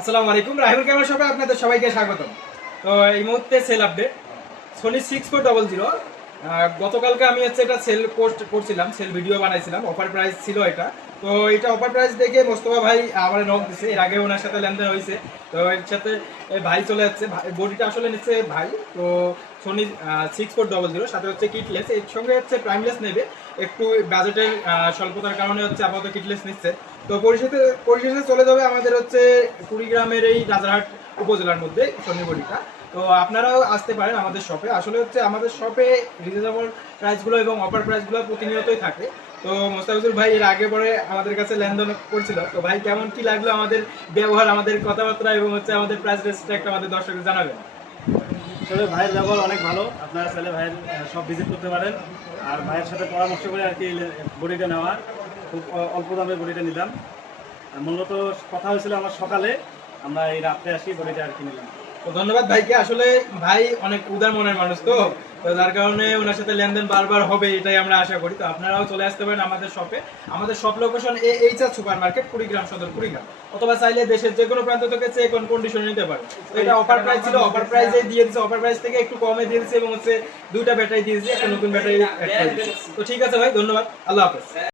আসসালামু আলাইকুম, রাহিবুল ক্যামেরা শপে আপনাদের সবাইকে স্বাগতম। তো এই মুহূর্তে সেল আপডেট সোনি 6400। গতকালকে আমি এটা সেল পোস্ট করছিলাম, সেল ভিডিও বানাইছিলাম, অফার প্রাইস ছিল এটা। তো এটা অফার প্রাইস দেখে মোস্তফা ভাই আমার নক দিছে, এর আগে ওনার সাথে লেনদেন হয়েছে। তো এর সাথে ভাই চলে যাচ্ছে, বডিটা আসলে নিচ্ছে ভাই। তো সোনি 6400 সাথে কিটলেস, এর সঙ্গে প্রাইমলেস নেবে। একটু বাজেটের স্বল্পতার কারণে আপাতত কিটলেস নিচ্ছে। তো পরিশেষে চলে যাবে আমাদের কুড়িগ্রামের এই রাজারহাট উপজেলার মধ্যে সোনি বডিটা। তো আপনারাও আসতে পারেন আমাদের শপে। আসলে আমাদের শপে রিজনেবল প্রাইসগুলো এবং অফার প্রাইসগুলো প্রতিনিয়তই থাকে। তো মোস্তাফিজুর ভাই এর আগে পরে আমাদের কাছে লেনদেন করছিল। তো ভাই কেমন কি লাগলো আমাদের ব্যবহার, আমাদের কথাবার্তা এবং আমাদের প্রাইস রেঞ্জটা একটু আমাদের দর্শকদের জানাবেন। আসলে ভাইয়ের ব্যবহার অনেক ভালো। আপনারা চাইলে ভাইয়ের সব ভিজিট করতে পারেন। আর ভাইয়ের সাথে পরামর্শ করে আর কি বডিটা নেওয়া, খুব অল্প দামে বডিটা নিলাম। আর মূলত কথা হয়েছিল আমার সকালে, আমরা এই রাত্রে আসি বডিটা আর কি নিলাম। তো ধন্যবাদ ভাইকে। আসলে ভাই অনেক উদার মনের মানুষ, তো তো যার কারণে ওনার সাথে লেনদেন বারবার হবে এটাই আমরা আশা করি। তো আপনারাও চলে আসতে পারেন আমাদের শপে। আমাদের shop location HR super market, Kurigram সদর, কুড়িগ্রাম। অথবা চাইলে দেশের যে কোনো প্রান্ত থেকে চেক অন কন্ডিশনে নিতে পারেন। তো এটা অফার প্রাইস ছিল, অফার প্রাইসে দিয়ে দিচ্ছে, অফার প্রাইস থেকে একটু কমে দিয়ে দিচ্ছে এবং দুইটা ব্যাটারি দিয়ে দিচ্ছে, একটা নতুন ব্যাটারি অ্যাড করে দিচ্ছে। তো ঠিক আছে ভাই, ধন্যবাদ, আল্লাহ হাফেজ।